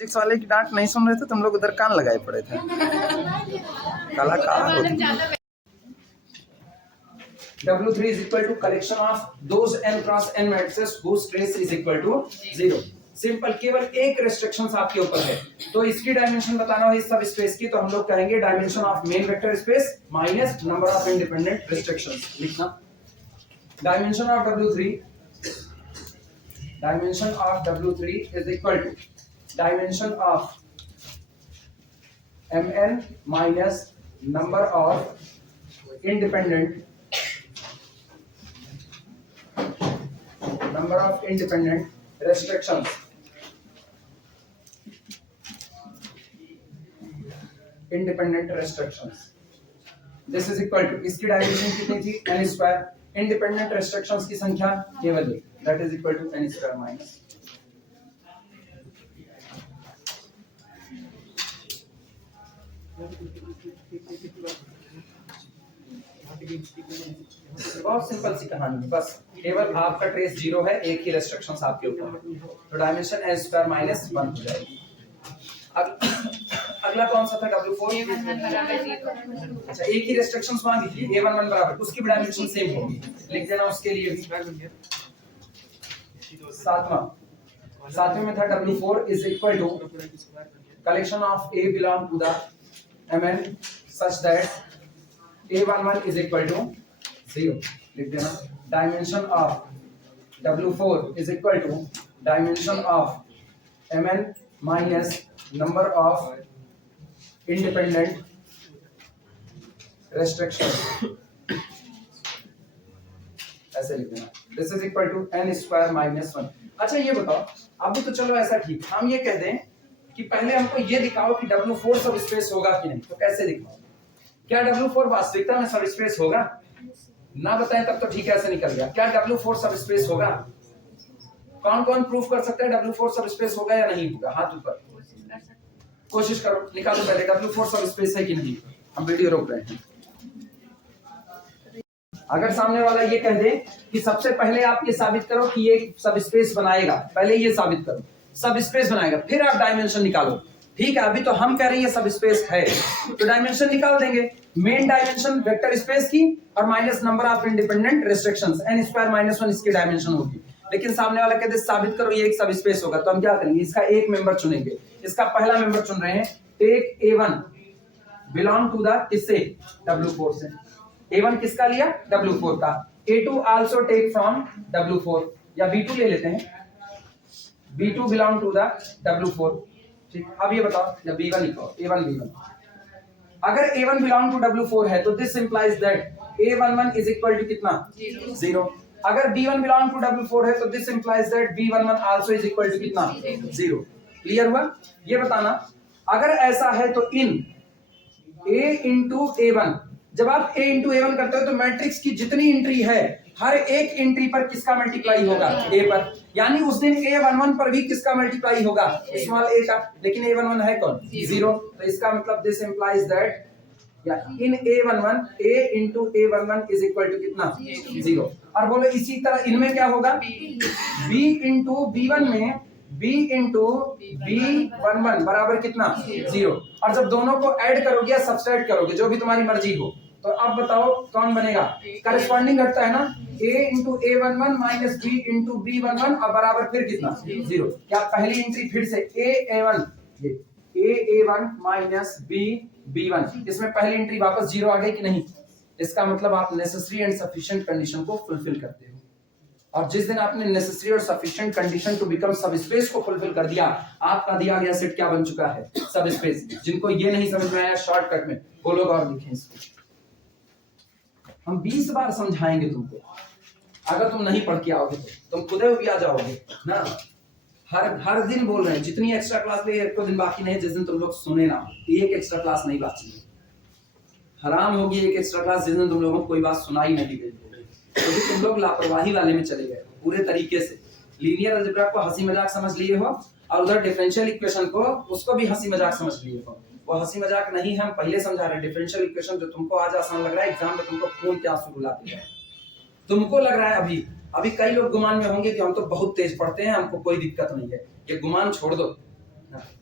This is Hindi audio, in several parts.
फिजिक्स वाले की डांट नहीं सुन रहे थे, तुम लोग उधर कान लगाए पड़े थे। कलाकार W3 is equal to collection of those n cross n matrices whose trace is equal to 0. Simple, केवल एक रेस्ट्रिक्शंस आपके ऊपर है, तो इसकी डायमेंशन बताना है इस सब स्पेस की, तो हम लोग करेंगे dimension of main vector space minus number of independent restrictions लिखना। Dimension of W3 is equal to dimension of mn minus number of independent restrictions this is equal to, इसकी डायमेंशन कितनी थी n स्क्वायर, इंडिपेंडेंट रेस्ट्रिक्शंस की संख्या केवल एक, that is equal to n square minus बहुत सिंपल सी कहानी है, बस केवल आपका ट्रेस 0 है, एक ही रेस्ट्रिक्शंस आपके ऊपर है, तो डायमेंशन n स्क्वायर माइनस 1 हो जाएगी। अगला कौन सा था W4? अच्छा, एक ही रेस्ट्रिक्शंस मांगी थी, a11 बराबर, उसकी भी डायमेंशन सेम होगी, लिख देना उसके लिए भी। सातवें में था W4 is equal to collection of A belong to the Mn such that A11 is equal to 0, लिख देना। Dimension of W4 is equal to dimension of Mn minus number of independent restrictions, ऐसे लिख देना। This is equal to n square minus 1। अच्छा ये बताओ, अभी तो चलो ऐसा ठीक, हम ये कह दें कि पहले हमको ये दिखाओ कि W4 सब स्पेस होगा कि नहीं, तो कैसे दिखाओ? क्या W4 वास्तविकता में सब स्पेस होगा? ना बताएं तब तो ठीक है, ऐसे निकल गया। क्या W4 सब स्पेस होगा? कौन कौन प्रूफ कर सकता है W4 सब स्पेस होगा या नहीं होगा? हाथ ऊपर, कोशिश करो, निकालो पहले W4 सब स्पेस है कि नहीं। हम वीडियो रोक रहे हैं। अगर सामने वाला ये कह दे कि सबसे पहले आप ये साबित करो कि ये सब स्पेस बनाएगा, पहले ये साबित करो सब स्पेस बनाएगा, फिर आप डायमेंशन निकालो। ठीक है, अभी तो हम कह रहे हैं सब स्पेस है, तो डायमेंशन निकाल देंगे। मेन डायमेंशन वेक्टर स्पेस की और minus number of independent restrictions n square minus 1 इसकी डायमेंशन होगी। लेकिन सामने वाला कहते साबित करो ये एक सब स्पेस होगा, तो हम क्या करेंगे? इसका एक मेंबर चुनेंगे। इसका पहला मेंबर चुन रहे हैं, take A1 belong to the किससे? W4 से। A1 किसका लिया? W4 का। A2 also take from W4, या B2 ले लेते हैं, B2 belong to the W4। ठीक, अब ये बताओ, या B1 लिखो, A1 B1। अगर A1 बिलोंग टू W4 है तो this implies that A11 is equal to कितना? 0। अगर B1 बिलोंग टू W4 है तो this implies that B11 also is equal to कितना? 0। क्लियर हुआ? ये बताना, अगर ऐसा है तो इन A इंटू A1, जब आप A इंटू A1 करते हो तो मैट्रिक्स की जितनी एंट्री है हर एक एंट्री पर किसका मल्टीप्लाई होगा? A पर। यानी उस दिन A11 पर भी किसका मल्टीप्लाई होगा? स्मॉल a का। लेकिन A11 है कौन? 0। तो इसका मतलब this implies that in A11 A into A11 is equal to कितना? 0। और बोलो इसी तरह इनमें क्या होगा? B इंटू B1 में B इंटू B11 बराबर कितना? 0। और जब दोनों को ऐड करोगे या सब्सट्रैक्ट करोगे, जो भी तुम्हारी मर्जी हो, तो अब बताओ कौन बनेगा? करस्पॉन्डिंग घटता है ना, A into A11 minus B into B11 और बराबर फिर कितना? 0। क्या पहली एंट्री फिर से A1 माइनस B1, इसमें पहली एंट्री वापस 0 आ गई कि नहीं? इसका मतलब आप नेसेसरी एंड सफिशिएंट कंडीशन को फुलफिल करते हो। और जिस दिन आपने नेसेसरी और sufficient condition to become subspace को फुलफिल कर दिया, आपका दिया गया सेट क्या बन चुका है? सबस्पेस। जिनको ये नहीं समझ में आया शॉर्टकट में वो लोग और लिखें इसको, हम 20 बार समझाएंगे तुमको। अगर तुम नहीं पढ़ के आओगे तो तुम खुदे भी आ जाओगे ना। हर दिन बोल रहे हैं, जितनी एक्स्ट्रा क्लास ले, एक तो दिन बाकी नहीं जिस दिन तुम लोग सुने ना, एक एक्स्ट्रा क्लास नहीं बाकी। हराम होगी एक एक्स्ट्रा क्लास जिस दिन तुम लोगों को कोई बात सुनाई नहीं गई, क्योंकि तुम लोग लापरवाही वाले में चले गए पूरे तरीके से। लीनियर अलजेब्रा को हंसी मजाक समझ लिए हो और उधर डिफरेंशियल इक्वेशन को उसको भी हंसी मजाक समझ लिए हो। वो हंसी मजाक नहीं है, हम पहले समझा रहे हैं। डिफरेंशियल इक्वेशन जो तुमको आज आसान लग रहा है, एग्जाम में तुमको खून के आंसू रुलाते हैं। तुमको लग रहा है अभी कई लोग गुमान में होंगे कि हम तो बहुत तेज पढ़ते हैं, हमको कोई दिक्कत नहीं है। ये गुमान छोड़ दो,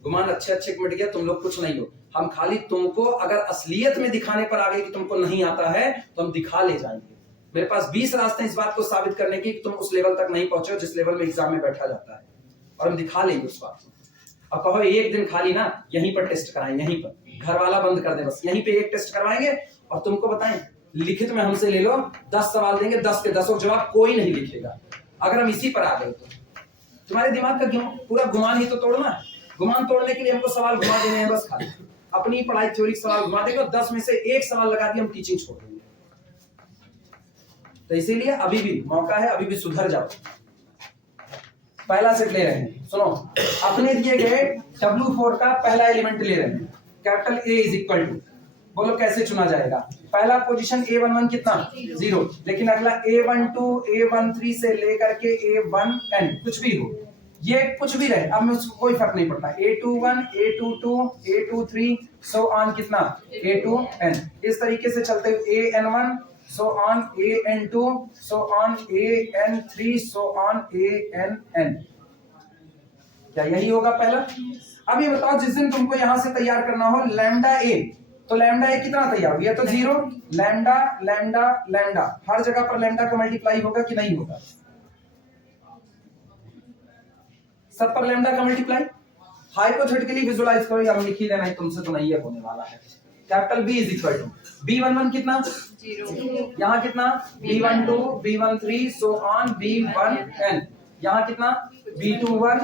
गुमान अच्छे अच्छे मिट गया, तुम लोग कुछ नहीं हो। हम खाली तुमको अगर असलियत में दिखाने पर आ गए कि तुमको नहीं आता है तो हम दिखा ले जाएंगे। मेरे पास 20 रास्ते हैं इस बात को साबित करने की कि तुम उस लेवल तक नहीं पहुंचे हो जिस लेवल में एग्जाम में बैठा जाता है, और हम दिखा लेंगे उस बात को। अब कहो एक दिन खाली ना यहीं पर टेस्ट कराएं, यहीं पर घर वाला बंद कर दे, बस यहीं पे एक टेस्ट करवाएंगे और तुमको बताएं लिखित में हमसे ले लो, 10 सवाल देंगे, 10 के 10 जवाब कोई नहीं लिखेगा। अगर हम इसी पर आ गए तो तुम्हारे दिमाग का क्यों पूरा गुमान ही तो तोड़ना है। गुमान तोड़ने के लिए हमको सवाल घुमा देने हैं बस, खाली अपनी पढ़ाई थ्योरी सवाल घुमा देंगे, 10 में से एक सवाल लगा दिए हम टीचिंग छोड़ देंगे। तो इसीलिए अभी भी मौका है, अभी भी सुधर जाओ। पहला सेट ले रहे हैं, सुनो, अपने दिए गए W4 का पहला एलिमेंट ले रहे हैं, capital A is equal to, बोलो कैसे चुना जाएगा। पहला पोजीशन A11 कितना 0, लेकिन अगला A12 A13 से लेकर के A1n कुछ भी हो, ये कुछ भी रहे, अब में उसको कोई फर्क नहीं पड़ता। A21 A22 A23 so on कितना A2n, इस तरीके से चलते हुए AN1 so on AN2 so on AN3 so on ANn। क्या यही होगा पहला? अब ये बताओ जिस दिन तुमको यहां से तैयार करना हो लैम्डा A, तो लैम्डा A कितना तैयार हुआ? तो 0, लैम्डा लैम्डा लैम्डा, हर जगह पर लैम्डा का मल्टीप्लाई होगा कि नहीं होगा? सब पर लैम्डा का मल्टीप्लाई। हाइपोथेटिकली विजुअलाइज करो, या लिख ही लेना है, तुमसे तो नहीं है होने वाला है। Capital B is equal to B11 कितना 0, यहाँ कितना B12 B13 so on B1n, यहाँ कितना B21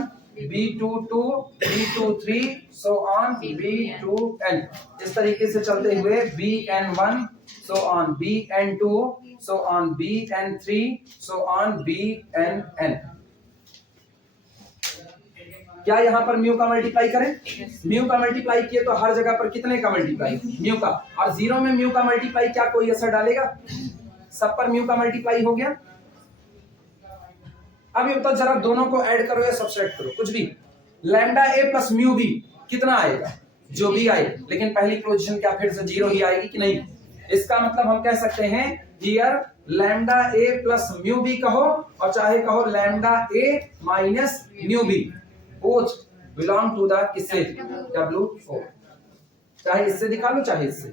B22 B23 so on B2n, इस तरीके से चलते हुए BN1 so on BN2 so on BN3 so on BNn। क्या यहाँ पर म्यू का मल्टीप्लाई करें? म्यू का मल्टीप्लाई किए तो हर जगह पर कितने का मल्टीप्लाई? म्यू का। और 0 में म्यू का मल्टीप्लाई क्या कोई असर डालेगा? सब पर म्यू का मल्टीप्लाई हो गया। अब ये बताओ जरा दोनों को ऐड करो या सब्ट्रैक्ट करो, कुछ भी। Lambda A plus mu B कितना आएगा? जो भी आए, लेकिन पहली पोजीशन क्या फिर से 0 ही आएगी कि नहीं? इसका मतलब हम कह सकते हैं here lambda A plus mu B कहो, और चाहे कहो lambda A minus mu B, both belong to the किससे? W4। चाहे इससे दिखा लो चाहे इससे।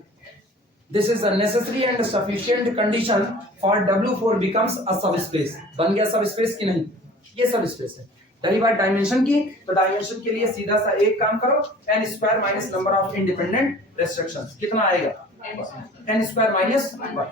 This is a necessary and sufficient condition for W4 becomes a subspace। बन गया सबस्पेस कि नहीं? ये सबस्पेस है। रही बात डायमेंशन की, तो डायमेंशन के लिए सीधा सा एक काम करो, n square minus number of independent restrictions, कितना आएगा? n square minus 1।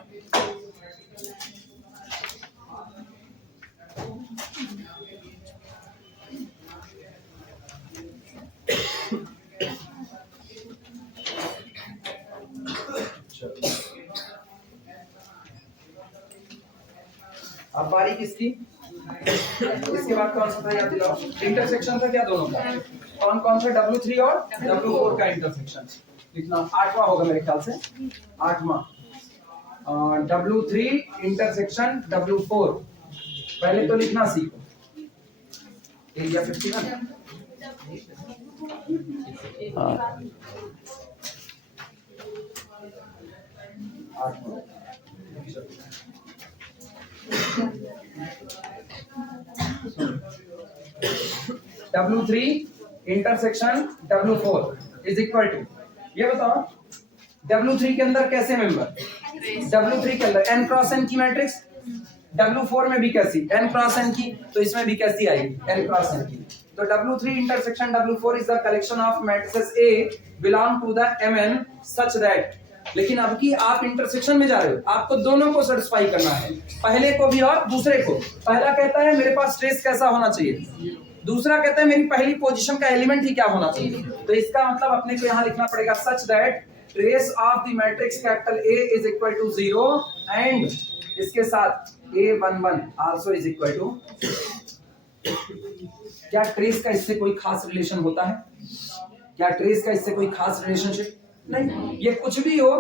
अब बारी किसकी? इसके बाद कौन सा था याद दिलाओ? इंटरसेक्शन था क्या दोनों का? कौन कौन सा? W3 और W4 का इंटरसेक्शन लिखना। 8वां होगा मेरे ख्याल से, 8वां W3 इंटरसेक्शन W4। पहले तो लिखना सीखो। Area 51। W3 intersection W4 is equal to, ये बताओ W3 के अंदर कैसे मेंबर? W3 के अंदर n क्रॉस n की मैट्रिक्स, W4 में भी कैसी? n क्रॉस n की, तो इसमें भी कैसी आएगी? n क्रॉस n की। तो W3 intersection W4 is the collection of matrices A belong to the Mn such that. लेकिन अब की आप इंटरसेक्शन में जा रहे हो, आपको दोनों को सेटिस्फाई करना है, पहले को भी और दूसरे को। पहला कहता है मेरे पास ट्रेस कैसा होना चाहिए, दूसरा कहता है मेरी पहली पोजीशन का एलिमेंट ही क्या होना चाहिए। तो इसका मतलब अपने को यहाँ लिखना पड़ेगा such that trace of the matrix capital A is equal to 0 and इसके साथ A11 also is equal to. क्या ट्रेस का इससे कोई खास रिलेशन होता है? क्या ट्रेस का इससे कोई खास रिलेशनशिप नहीं? ये कुछ भी हो,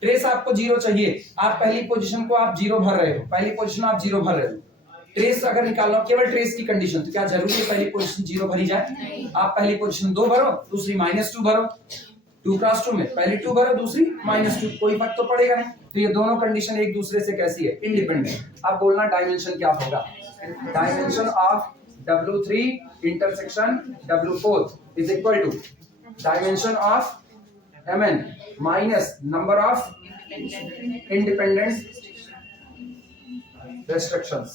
ट्रेस आपको 0 चाहिए। आप पहली पोजीशन को आप 0 भर रहे हो, पहली पोजीशन आप 0 भर रहे हो, ट्रेस अगर निकालना हो केवल ट्रेस की कंडीशन, तो क्या जरूरी है पहली पोजीशन 0 भरी जाए? आप पहली पोजीशन 2 भरो, दूसरी -2 भरो, 2 क्रॉस 2 में पहली 2 भरो, दूसरी -2, कोई फर्क तो पड़ेगा नहीं। तो ये दोनों कंडीशन एक दूसरे से कैसी है? इंडिपेंडेंट। अब बोलना डायमेंशन क्या होगा? Dimension of W3 intersection W4 is equal to dimension of mn minus number of independent restrictions।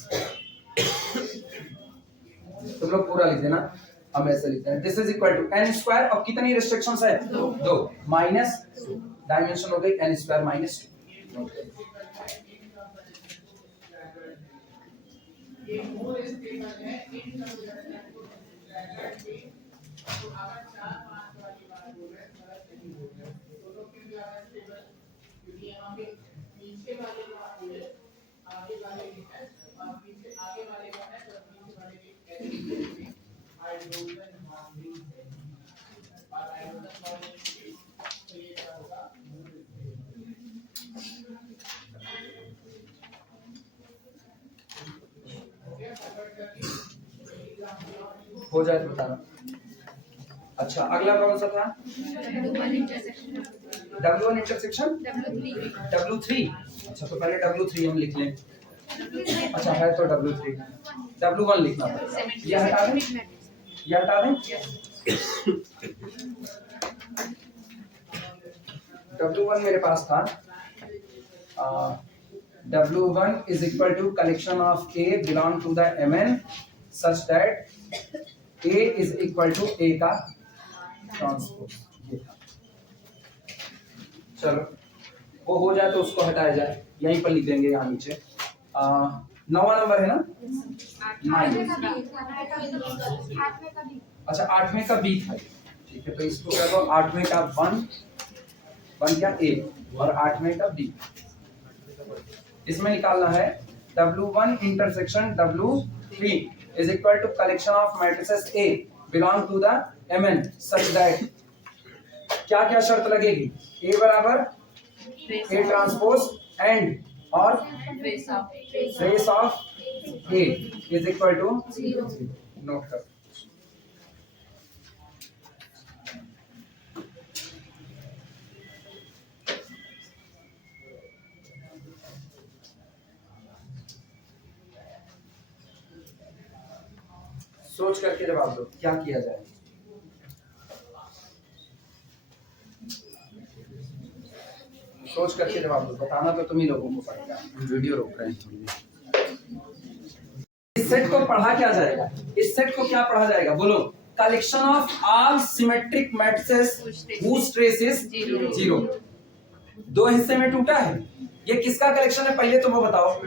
तुम लोग पूरा लिख देना, हम ऐसे लिखते हैं this is equal to n square. अब कितनी रिस्ट्रिक्शंस है? दो माइनस डायमेंशन हो गई n स्क्वायर माइनस 2। हो जाए तो बताना। अच्छा अगला कौन सा था? W1 intersection W3। अच्छा तो पहले W3 हम लिख लें। अच्छा है तो W3 W1 लिखना पड़ेगा। यह हटा दें, यह हटा दें। W1 मेरे पास था W1 is equal to collection of A belong to the Mn such that A is equal to A का ट्रांसपोज। ये था। चलो वो हो जाए तो उसको हटाया जाए, यहीं पर लिख देंगे यहाँ नीचे। 9वां नंबर है ना? 9। अच्छा 8वें का बी था, ठीक है तो इसको कर दो 8वें का 1 क्या A और 8वें का B। इसमें निकालना है W1 intersection W3 is equal to collection of matrices A belong to the Mn such that क्या क्या शर्त लगेगी? A बराबर A ट्रांसपोज एंड और trace of A is equal to 0। Note कर। सोच करके जवाब दो क्या किया जाए। सोच करके जवाब दो, बताना तो तुम ही लोगों को पड़ेगा। वीडियो रोक रहे हैं थोड़ी देर। इस सेट को पढ़ा क्या जाएगा? इस सेट को क्या पढ़ा जाएगा बोलो? Collection of all symmetric matrices whose trace is 0। दो हिस्से में टूटा है, ये किसका कलेक्शन है पहले तो वो बताओ।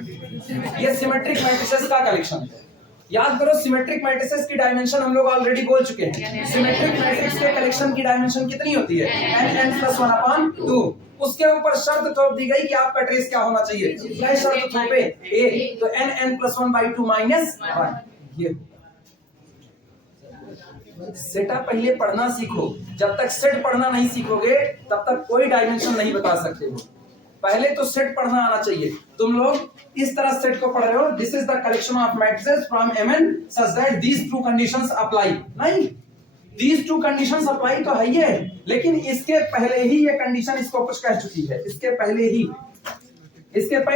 ये सिमेट्रिक मैट्रिसेस का कलेक्शन है। याद करो सिमेट्रिक मैट्रिसेस की डायमेंशन हम लोग ऑलरेडी बोल चुके हैं। सिमेट्रिक मैट्रिक्स के कलेक्शन की डायमेंशन कितनी होती है? n+1/2। उसके ऊपर शर्त थोप दी गई कि आपका ट्रेस क्या होना चाहिए। क्या शर्त थोपे? a, तो n+1/2 -1। ये सेटा पहले पढ़ना सीखो। जब तक सेट पढ़ना नहीं सीखोगे तब तक कोई डायमेंशन नहीं बता सकते हो। पहले तो सेट पढ़ना आना चाहिए। तुम लोग इस तरह सेट को पढ़ रहे हो, this is the collection of matrices from Mn such that these two conditions apply। नहीं, these two conditions apply तो है ये, लेकिन इसके पहले ही ये कंडीशन इसको कुछ कह चुकी है। इसके पहले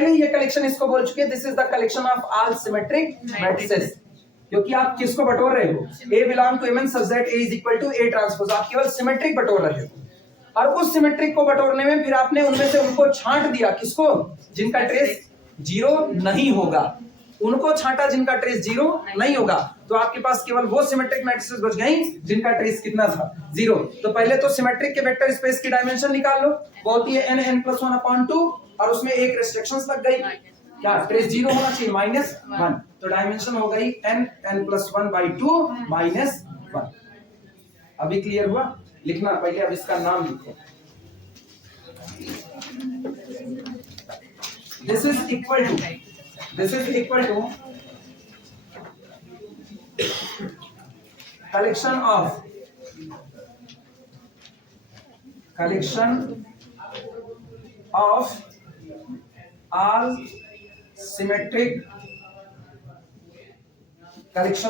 ही ये कलेक्शन इसको बोल चुकी है this is the collection of all symmetric matrices. क्योंकि आप किसको बटोर रहे हो? A belong to Mn such that A is equal to A transpose. आप केवल सिमेट्रिक बटोर रहे हो और उस सिमेट्रिक को बटोरने में फिर आपने उनमें से उनको छांट दिया। किसको? जिनका ट्रेस 0 नहीं होगा, उनको छांटा जिनका ट्रेस 0 नहीं होगा। तो आपके पास केवल वो सिमेट्रिक मैट्रिसेस बच गई जिनका ट्रेस कितना था? 0। तो पहले तो सिमेट्रिक के वेक्टर स्पेस की डायमेंशन निकाल लो, वो होती है n+1/2 और उसमें एक रिस्ट्रिक्शंस लग गई। क्या ट्रेस 0 होना चाहिए? -1। तो डायमेंशन हो गई n+1/2 -1। अभी क्लियर हुआ? लिखना पहले, अब इसका नाम लिखो। This is equal to collection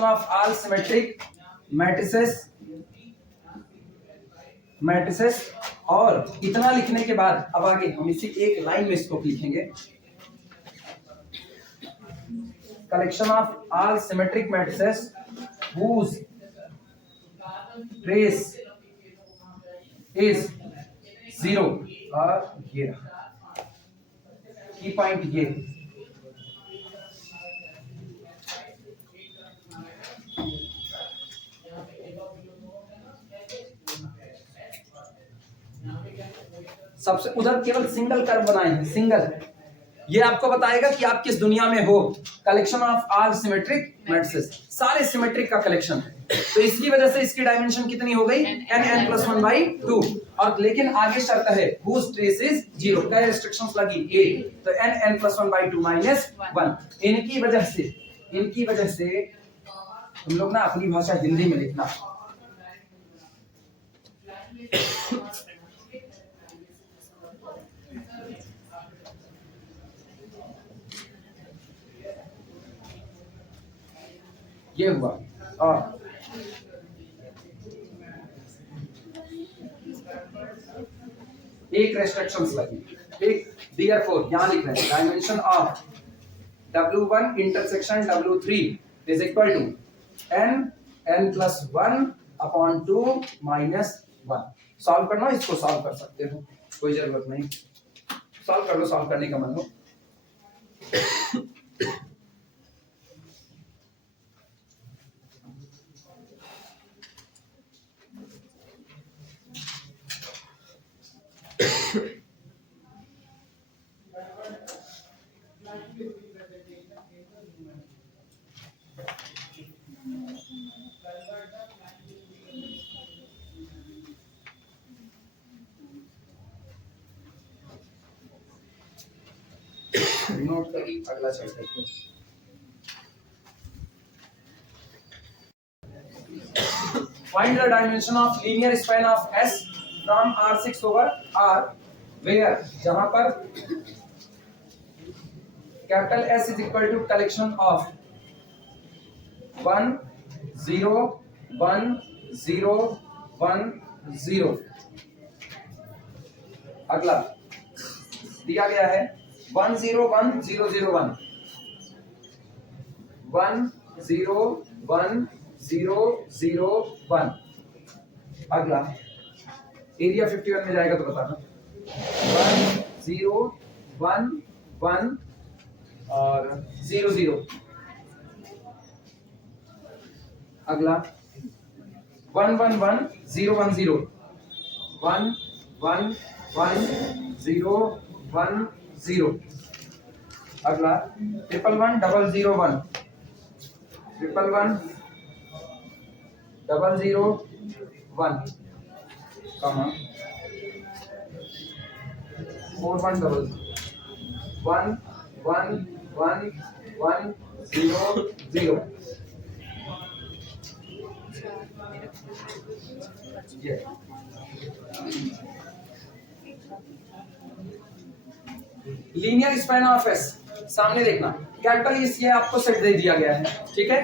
of all symmetric matrices. और इतना लिखने के बाद अब आगे हम इसी एक लाइन में इसको लिखेंगे। Collection of all symmetric matrices whose trace is 0 और ये की पॉइंट ये सबसे उधर केवल सिंगल कर्व बनाए हैं, सिंगल। ये आपको बताएगा कि आप किस दुनिया में हो। Collection of all symmetric matrices, सारे सिमेट्रिक का कलेक्शन है। तो इसकी वजह से इसकी डायमेंशन कितनी हो गई, n+1/2। और लेकिन आगे शर्त है whose trace is 0। क्या रिस्ट्रिक्शंस लगी, a, तो n+1/2 -1। इनकी वजह से हम लोग ना अपनी भाषा हिंदी में लिखना। ये हुआ और एक रेस्ट्रिक्शंस लगी, एक देयरफॉर यहां लिख रहे हैं dimension of W1 intersection W3 is equal to n+1/2 -1। Solve करना, इसको सॉल्व कर सकते हो, कोई जरूरत नहीं, सॉल्व कर लो, सॉल्व करने का मन हो। नोट करी, अगला चलते हैं। Find the dimension of linear span of S from R6 over R, where जहां पर capital S is equal to collection of 1 0 1 0 1 0। अगला दिया गया है 1 0 1 0 0 1 1 0 1 0 0 1। अगला एरिया 51 में जाएगा तो बताना। 1 0 1 1 और 0 0। अगला 1 1 1 0 1 0 1 1 1 0 1 0। अगला 1 1 1 0 1 1 1 0 1 कमा 4 1 0 1 1 1 1 0 0। लीनियर स्पैन ऑफ एस, सामने देखना, कैपिटल इस ये आपको सेट दे दिया गया है, ठीक है।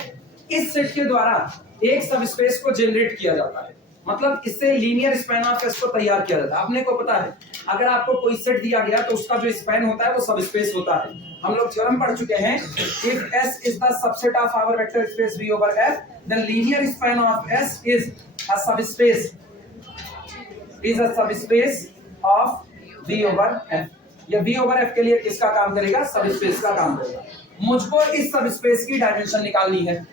इस सेट के द्वारा एक सब स्पेस को जनरेट किया जाता है, मतलब इससे लीनियर स्पैन ऑफ एस को तैयार किया जाता है। आपने को पता है अगर आपको कोई सेट दिया गया तो उसका जो स्पैन होता है वो सब स्पेस होता है। हम लोग थ्योरम पढ़ चुके हैं, if S is the subset of our vector space V over F, then linear span of S is a subspace of V over F। ये V over F के लिए किसका काम करेगा, सबस्पेस का काम करेगा। मुझको इस सबस्पेस की डायमेंशन निकालनी है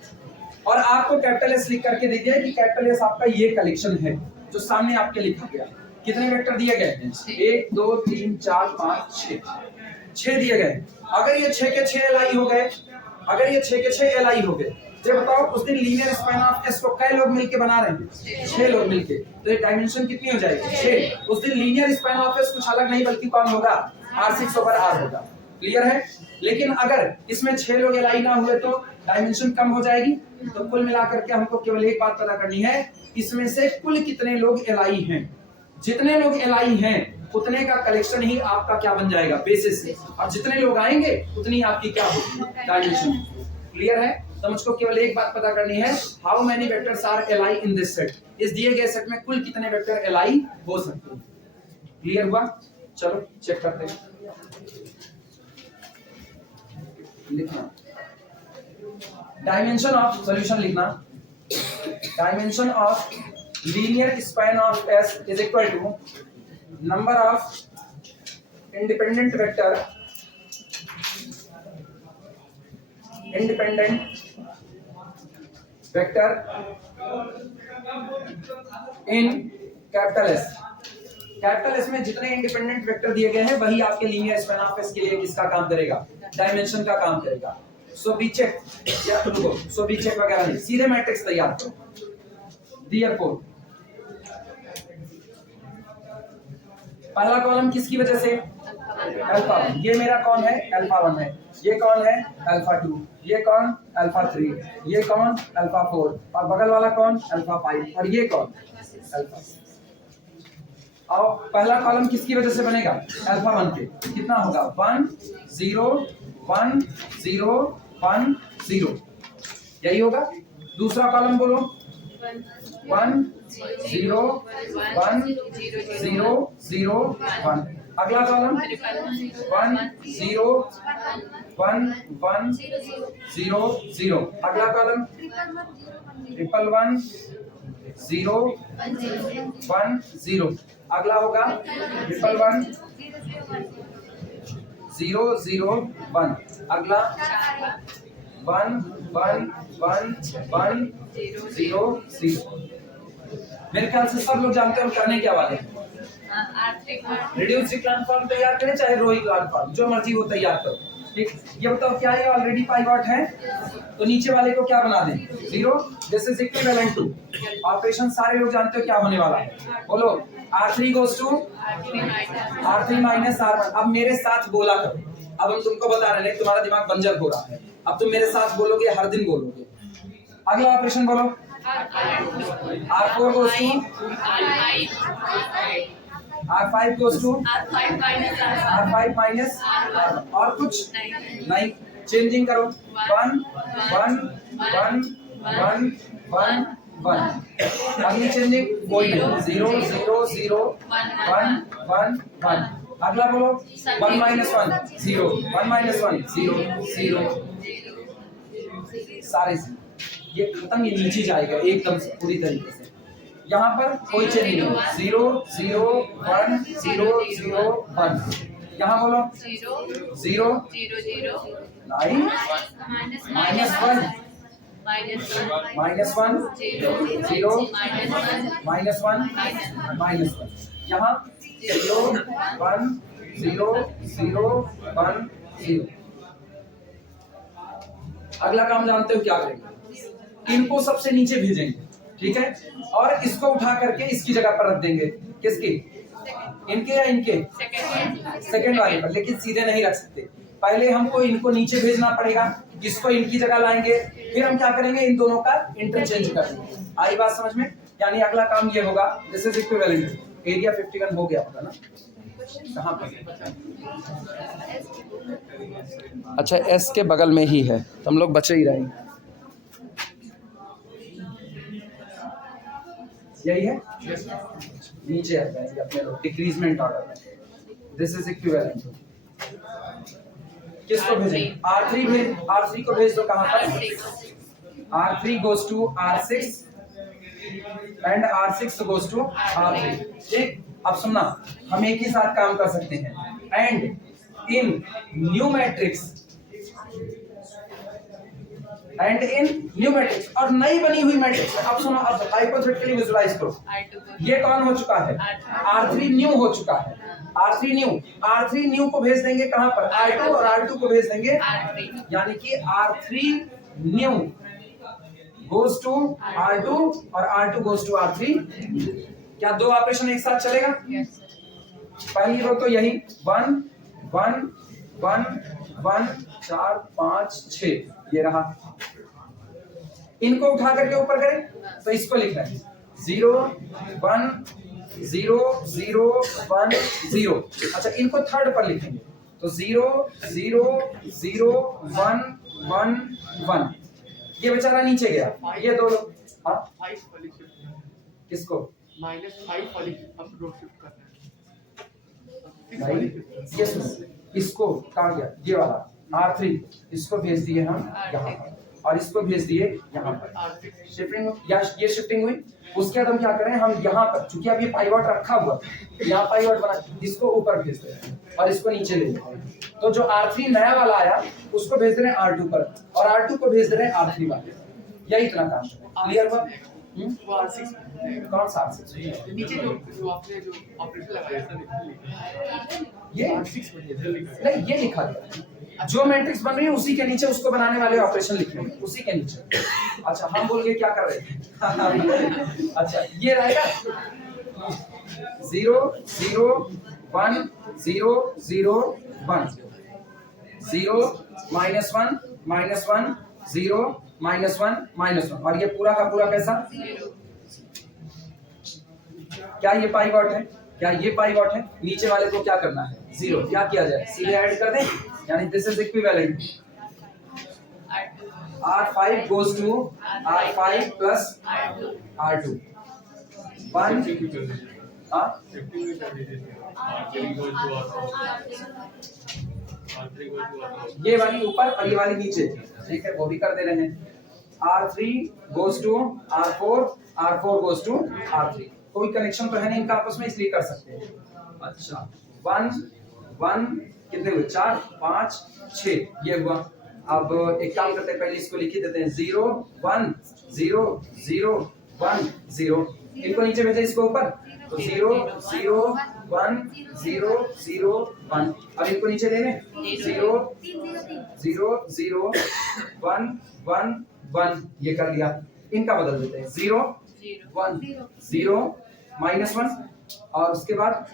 और आपको कैपिटल S लिख करके दे दिया है कि कैपिटल S आपका ये कलेक्शन है जो सामने आपके लिखा गया। कितने वेक्टर दिए गए हैं, 1 2 3 4 5 6 दिए गए। अगर ये 6 के 6 LI हो गए, अगर ये 6 के 6 LI हो गए, तो बताओ उस दिन लीनियर स्पैन ऑफ एस को कै लोग मिलके बना रहे हैं, 6 लोग मिलके, तो ये डायमेंशन कितनी हो जाएगी, 6। उस दिन लीनियर स्पैन ऑफ एस कुछ अलग नहीं बल्कि कौन होगा, R6 over R होगा। क्लियर है। लेकिन अगर इसमें 6 लोग LI ना हुए तो डायमेंशन कम हो जाएगी। तो कुल मिलाकर के हमको केवल एक बात पता करनी है, इसमें से कुल कितने लोग LI हैं। जितने लोग LI हैं उतने का कलेक्शन ही आपका क्या बन जाएगा, बेसिस से, और जितने लोग आएंगे उतनी आपकी क्या होगी, डायमेंशन। क्लियर है। तो मुझको केवल एक बात पता करनी है, how many vectors are LI in this set. इस दिए गए सेट में कुल कितने वेक्टर LI हो सकते हैं। क्लियर हुआ। चलो चेक करते हैं। लिखना डायमेंशन ऑफ, सॉल्यूशन लिखना, dimension of linear span of S is equal to number of independent vector in capital S. Capital S में जितने इंडिपेंडेंट वेक्टर दिए गए हैं वही आपके लीनियर स्पैन ऑफ एस के लिए किसका काम करेगा, डायमेंशन का काम करेगा। सो बी चेक या रुको, सो बी चेक वगैरह नहीं, सीधे मैट्रिक्स तैयार करो। देयरफॉर पहला कॉलम किसकी वजह से, अल्फा 1, ये मेरा कौन है, अल्फा 1 है, ये कौन है, अल्फा 2, ये कौन, अल्फा 3, ये कौन, अल्फा 4, और बगल वाला कौन, अल्फा 5, और ये कौन, अल्फा 6। और पहला कॉलम किसकी वजह से बनेगा, अल्फा 1 के, कितना होगा 1 0 1 0 1 0, यही होगा। दूसरा कॉलम बोलो 1 0 1 0 0 1। अगला कॉलम 1 0 1 1 0 0। अगला कॉलम 1 1 0 1 0। अगला होगा 1 1 0 0 1। अगला 1 1 1 1 0 0। मेरे ख्याल से सब लोग जानते हैं हम करने क्या वाले हैं। रिड्यूस इक्लान फॉर्म तैयार करें चाहे रो इक्लान फॉर्म, जो मर्जी वो तैयार करो। ठीक, ये बताओ क्या ये ऑलरेडी पाइवॉट है, तो नीचे वाले को क्या बना दें 0। This is equivalent to operation, सारे लोग जानते हो क्या होने वाला है, बोलो R3 goes to R3 minus R1। अब मेरे साथ बोला करो, अब हम तुमको बता रहे हैं, तुम्हारा दिमाग बंजर हो रहा है, अब तुम मेरे साथ बोलोगे, हर दिन बोलोगे। अगला ऑपरेशन बोलो R4 goes to R5 goes to R5 minus R1। और कुछ नहीं, चेंजिंग करो 1 1 1 1 1 1। अगली चेंजिंग कोई नहीं, 0 0 0 1 1 1। अगला बोलो 1 minus 1 0 1 minus 1 0 0। सारे ये खत्म, ये नीचे जाएगा एकदम से पूरी तरीके से। यहाँ पर कोई चेंज नहीं, 0 0 1 0 0 1। यहाँ बोलो 0 9 -1 -1 0 -1 -1। यहाँ 0 1 0 0 1 0। अगला काम जानते हो क्या करेंगे, इनको सबसे नीचे भेजेंगे, ठीक है, और इसको उठा करके इसकी जगह पर रख देंगे। किसकी, इनके या इनके, सेकंड वाले पर, लेकिन सीधे नहीं रख सकते, पहले हमको इनको नीचे भेजना पड़ेगा, इसको इनकी जगह लाएंगे, फिर हम क्या करेंगे, इन दोनों का इंटरचेंज करेंगे। आई बात समझ में, यानी अगला काम ये होगा, दिस इज इक्विवेलेंट। एरिया 51 हो गया होगा ना, कहाँ पर, अच्छा एस के बगल में ही है, तो हम लोग बचे ही रहेंगे, यही है। नीचे आ जाएंगे अपने लोग डिक्रीजमेंट ऑर्डर में। दिस इज इक्विवेलेंट, किसको भेजेंगे, R3 भेज, R3 को भेज दो कहां पर, R3 goes to R6 and R6 goes to R3। ठीक, अब सुनना, हम एक ही साथ काम कर सकते हैं। And in new matrix, and in new matrix, और नई बनी हुई मैट्रिक्स। अब सुनो, अब हाइपोथेटिकली विजुलाइज करो, ये कौन हो चुका है, R3 न्यू हो चुका है, R3 न्यू को भेज देंगे कहां पर, R2, और R2 को भेज देंगे, यानी कि R3 new goes to R2 और R2 goes to R3। क्या दो ऑपरेशन एक साथ चलेगा? पहली रो तो यही 1 1 1 1 4 5 6 ये रहा। इनको उठा करके ऊपर करें तो इसको लिखना है 0 1 0 0 1 0। अच्छा, इनको थर्ड पर लिखेंगे तो 0 0 0 1 1 1। ये बेचारा नीचे गया, ये दो लोग, हाँ किसको -5 वाली अब रो शिफ्ट करना है, ये सुनो, इसको कहाँ गया, ये वाला R3, इसको भेज दिए हम यहाँ, और इसको भेज दिए यहाँ पर। शिफ्टिंग या ये शिफ्टिंग हुई, उसके बाद हम क्या करें, हम यहाँ पर चूंकि अब ये पाइवॉट रखा हुआ था, यहाँ पाइवॉट बना, इसको ऊपर भेज दे रहे हैं और इसको नीचे ले लेते हैं। तो जो R3 नया वाला आया उसको भेज दे रहे हैं R2 पर और R2 को भेज दे रहे हैं R3 वाले। यही इतना काम है। क्लियर हुआ? वो R6 कौन सा R6? नीचे जो आपने जो ऑपरेशन लगाया था ये R6 नहीं, ये लिखा गया जो मैट्रिक्स बन रही है उसी के नीचे उसको बनाने वाले ऑपरेशन लिखे हैं उसी के नीचे। अच्छा हम बोल के क्या कर रहे थे? अच्छा ये रहेगा 0 0 1 0 0 1 0 -1 -1 0 -1 -1 और ये पूरा का पूरा कैसा? क्या ये पाइवॉट है? क्या ये पाइवॉट है? नीचे वाले को क्या करना है? 0। क्या किया जाए? सीधे ऐड कर दें, यानी this is equivalent. R5 goes to R5 plus R2 1 हाँ ये वाली ऊपर और ये वाली नीचे, ठीक है वो भी कर दे रहे हैं। R3 goes to R4 R4 goes to R3। कोई कनेक्शन तो है नहीं इनका आपस में, इसलिए कर सकते हैं। अच्छा 1 1 कितने हुए? 4 5 6 ये हुआ। अब एक काम करते हैं, पहले इसको लिख ही देते हैं 0 1 0 0 1 0। इनको नीचे भेजा, इसको ऊपर, तो 0 0 1 0 0 1। अब इनको नीचे ले लें 0 0 0 1 1 1। ये कर लिया। इनका बदल देते हैं 0 1 0 -1 और उसके बाद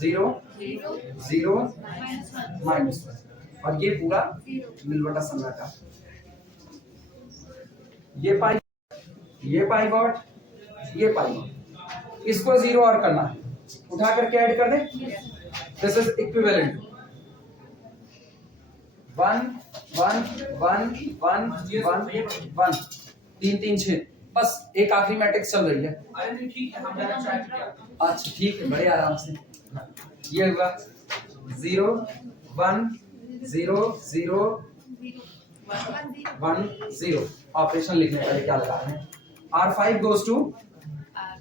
0 0 -1 और ये पूरा मिलवटा सन्नाटा। ये पाइवॉट ये पाइवॉट, इसको 0 और करना है, उठा करके ऐड कर दें। This is equivalent 1 1 1 1 1 1 3 3 6। बस एक आखिरी मैट्रिक्स चल रही है। अरे ठीक है, हम जाना चाहते हैं। अच्छा ठीक है, बड़े आराम से। ये हुआ 0 1 0 0 1 0। ऑपरेशन लिखने के लिए क्या लगा रहे हैं? R5 goes to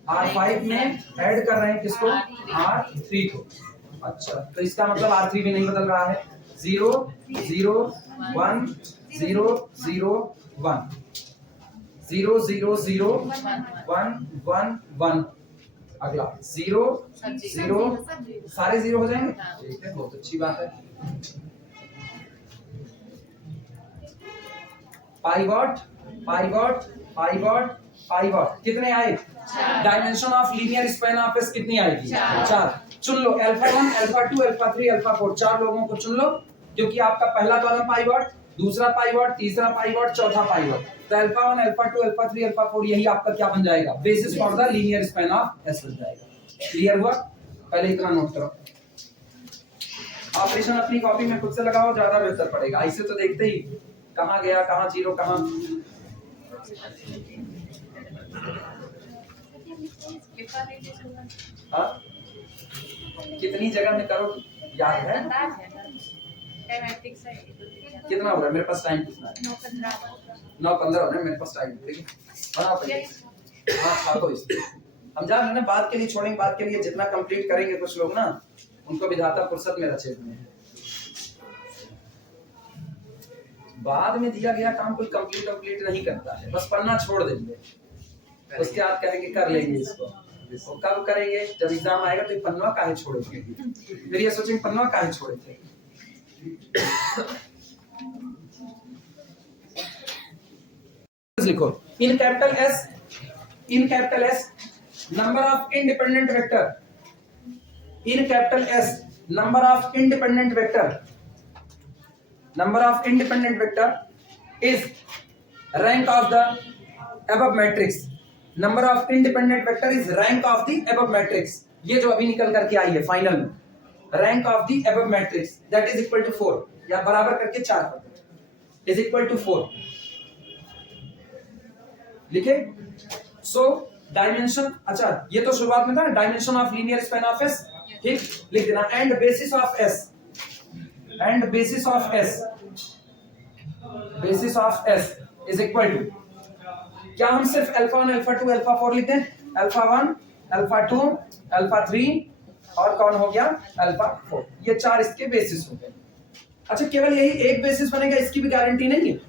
R5 में ऐड कर रहे हैं किसको? R3 को। अच्छा तो इसका मतलब R3 भी नहीं बदल रहा है। 0 0 1 0 0 1 0 0 0 1 1 1। अगला 0 0 सारे 0 हो जाएंगे, ठीक है बहुत अच्छी बात है। पाइवॉट पाइवॉट पाइवॉट पाइवॉट कितने आए? Dimension of linear span of S कितनी आएगी? 4। चुन लो अल्फा 1 अल्फा 2 अल्फा 3 अल्फा 4। 4 लोगों को चुन लो, क्योंकि आपका पहला कॉलम पाइवॉट, दूसरा पाइवॉट, तीसरा पाइवॉट, चौथा पाइवॉट। तो अल्फा 1 अल्फा 2 अल्फा 3 अल्फा 4 यही आपका क्या बन जाएगा? Basis for the linear span of S बन जाएगा। क्लियर हुआ? पहले इतना नोट करो। ऑपरेशन अपनी कॉपी में खुद से लगाओ, ज्यादा बेहतर पड़ेगा। ऐसे तो देखते ही कहां गया, कहां 0 कहां। हाँ कितनी जगह में करो याद है? कितना हो रहा है? मेरे पास टाइम कितना है? 9:15 हो रहा है मेरे पास टाइम। ठीक है बना पड़ेगा। हाँ छातो इसे हम जान रहे ना, बात के लिए छोड़ेंगे, बात के लिए जितना कंप्लीट करेंगे। कुछ लोग ना उनको विधाता फुर्सत में रचे हुए हैं। बाद में दिया गया काम कोई कंप्लीट नहीं करता है, बस पन्ना छोड़ देंगे, उसके बाद कहेंगे कर लेंगे इसको। तो कब करेंगे? जब एग्जाम आएगा। तो पन्ना काहे छोड़े थे? फिर ये सोचेंगे पन्ना काहे छोड़े थे। लिखो in capital S number of independent vector, in capital S number of independent vector, number of independent vector is rank of the above matrix। number of independent vector is rank of the above matrix। ये जो अभी निकल करके आई है फाइनल में, rank of the above matrix that is equal to 4, या बराबर करके 4 is equal to 4 लिखे। so dimension, अच्छा ये तो शुरुआत में था ना, dimension of linear span of S, ठीक लिख देना। and basis of S, and basis of S is equal to, क्या हम सिर्फ अल्फा 1 अल्फा 2 अल्फा 4 लिखते हैं? अल्फा 1 अल्फा 2 अल्फा 3 और कौन हो गया अल्फा 4, ये 4 इसके बेसिस हो गए। अच्छा केवल यही एक बेसिस बनेगा इसकी भी गारंटी नहीं है,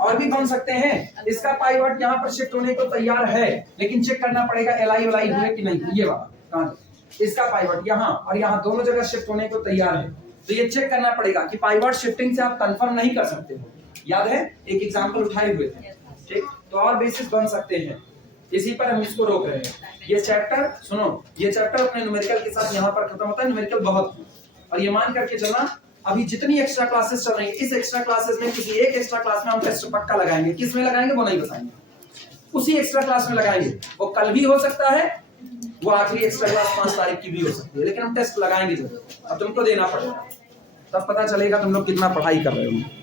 और भी बन सकते हैं। इसका पाइवट यहाँ पर शिफ्ट होने को तैयार है, लेकिन चेक करना पड़ेगा एलाई वलाई हुए कि नहीं। ये वाला कहां, इसका पाइवट यहाँ और यहाँ दोनों जगह शिफ्ट होने को तैयार है, तो ये चेक करना पड़ेगा कि पाइवट शिफ्टिंग से आप कंफर्म नहीं कर सकते हो। याद है एक एग्जांपल उठाए हुए थे, ठीक। तो और बेसिस बन सकते हैं, इसी पर हम इसको रोक रहे हैं। ये चैप्टर सुनो, ये चैप्टर अपने न्यूमेरिकल के साथ यहाँ पर खत्म होता है। न्यूमेरिकल बहुत, और ये मान करके चलना अभी जितनी एक्स्ट्रा क्लासेस चल रही है, इस एक्स्ट्रा क्लासेस में किसी एक एक्स्ट्रा क्लास में हम टेस्ट पक्का लगाएंगे। किस में लगाएंगे वो नहीं बताएंगे, उसी एक्स्ट्रा क्लास में लगाएंगे। वो कल भी हो सकता है, वो आखिरी एक्स्ट्रा क्लास 5 तारीख की भी हो सकती है, लेकिन हम टेस्ट लगाएंगे जरूर। अब तुमको देना पड़ेगा, तब पता चलेगा तुम लोग कितना पढ़ाई कर रहे हो।